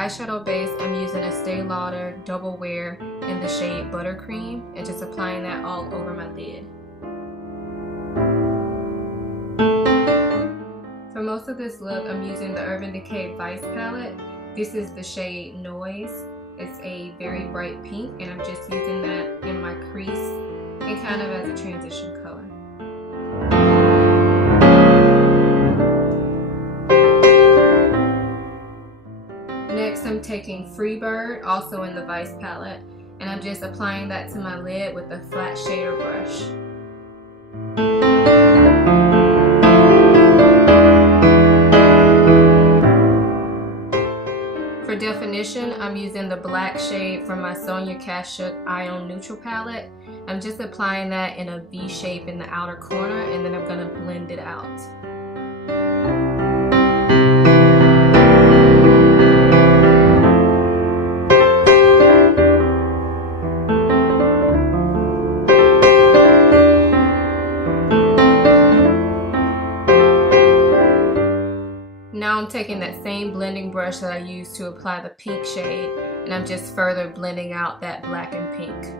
eyeshadow base, I'm using Estee Lauder Double Wear in the shade Buttercream and just applying that all over my lid. For most of this look, I'm using the Urban Decay Vice palette. This is the shade Noise. It's a very bright pink, and I'm just using that in my crease and kind of as a transition color. Next, I'm taking Freebird, also in the Vice palette, and I'm just applying that to my lid with a flat shader brush. For definition, I'm using the black shade from my Sonia Kashuk Ion Neutral palette. I'm just applying that in a V shape in the outer corner, and then I'm going to blend it out. Now I'm taking that same blending brush that I used to apply the pink shade, and I'm just further blending out that black and pink.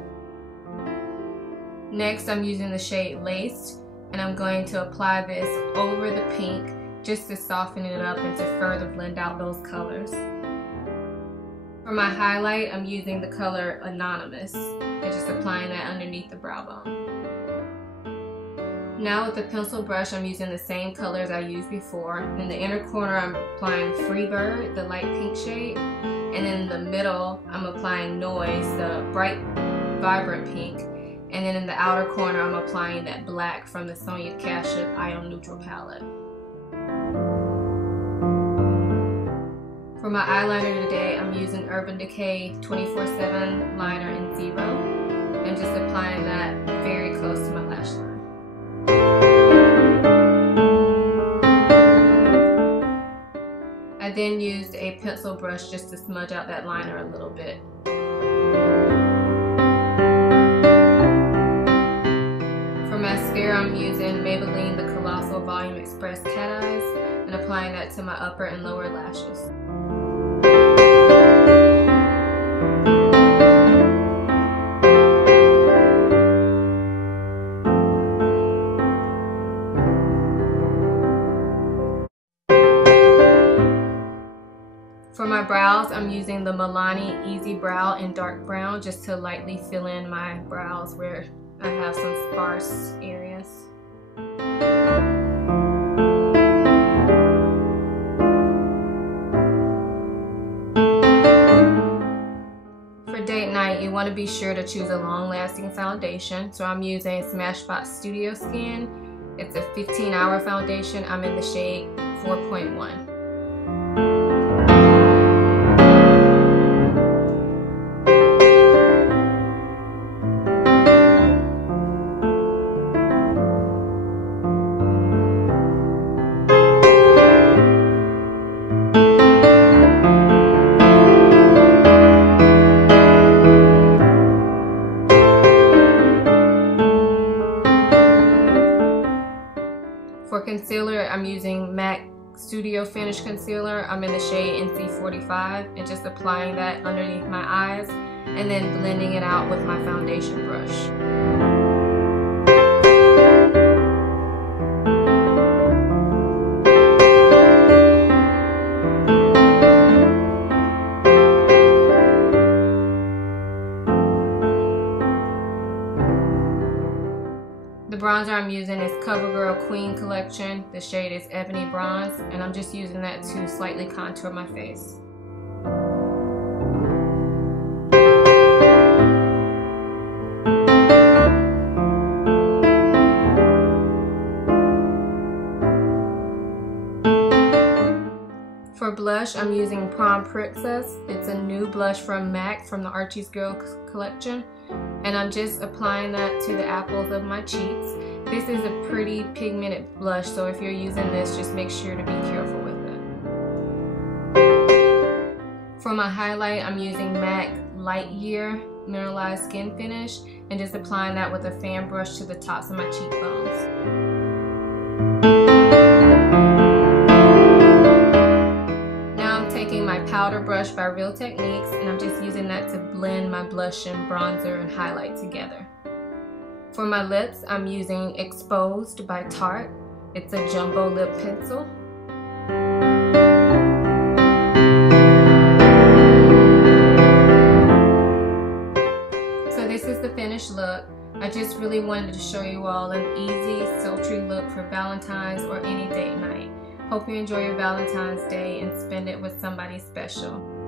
Next, I'm using the shade Laced, and I'm going to apply this over the pink just to soften it up and to further blend out those colors. For my highlight, I'm using the color Anonymous and just applying that underneath the brow bone. Now with the pencil brush, I'm using the same colors I used before. In the inner corner, I'm applying Freebird, the light pink shade. And then in the middle, I'm applying Noise, the bright, vibrant pink. And then in the outer corner, I'm applying that black from the Sonia Kashuk Ion Neutral palette. For my eyeliner today, I'm using Urban Decay 24/7 liner in 0. I'm just applying that very close to my lash line. I then used a pencil brush just to smudge out that liner a little bit. For mascara, I'm using Maybelline the Collossal Volume Express Cat Eyes and applying that to my upper and lower lashes. For my brows, I'm using the Milani Easy Brow in dark brown just to lightly fill in my brows where I have some sparse areas. For date night, you want to be sure to choose a long-lasting foundation. So I'm using Smashbox Studio Skin. It's a 15-hour foundation. I'm in the shade 4.1. For concealer, I'm using MAC Studio Finish Concealer. I'm in the shade NC45 and just applying that underneath my eyes and then blending it out with my foundation brush. The bronzer I'm using is Covergirl Queen Collection. The shade is Ebony Bronze, and I'm just using that to slightly contour my face. For blush, I'm using Prom Princess. It's a new blush from MAC from the Archie's Girl collection. And I'm just applying that to the apples of my cheeks. This is a pretty pigmented blush, so if you're using this, just make sure to be careful with it. For my highlight, I'm using MAC Light Year Mineralized Skinfinish and just applying that with a fan brush to the tops of my cheekbones. Powder Brush by Real Techniques, and I'm just using that to blend my blush and bronzer and highlight together. For my lips, I'm using Exposed by Tarte. It's a jumbo lip pencil. So this is the finished look. I just really wanted to show you all an easy, sultry look for Valentine's or any date night. Hope you enjoy your Valentine's Day and spend it with somebody special.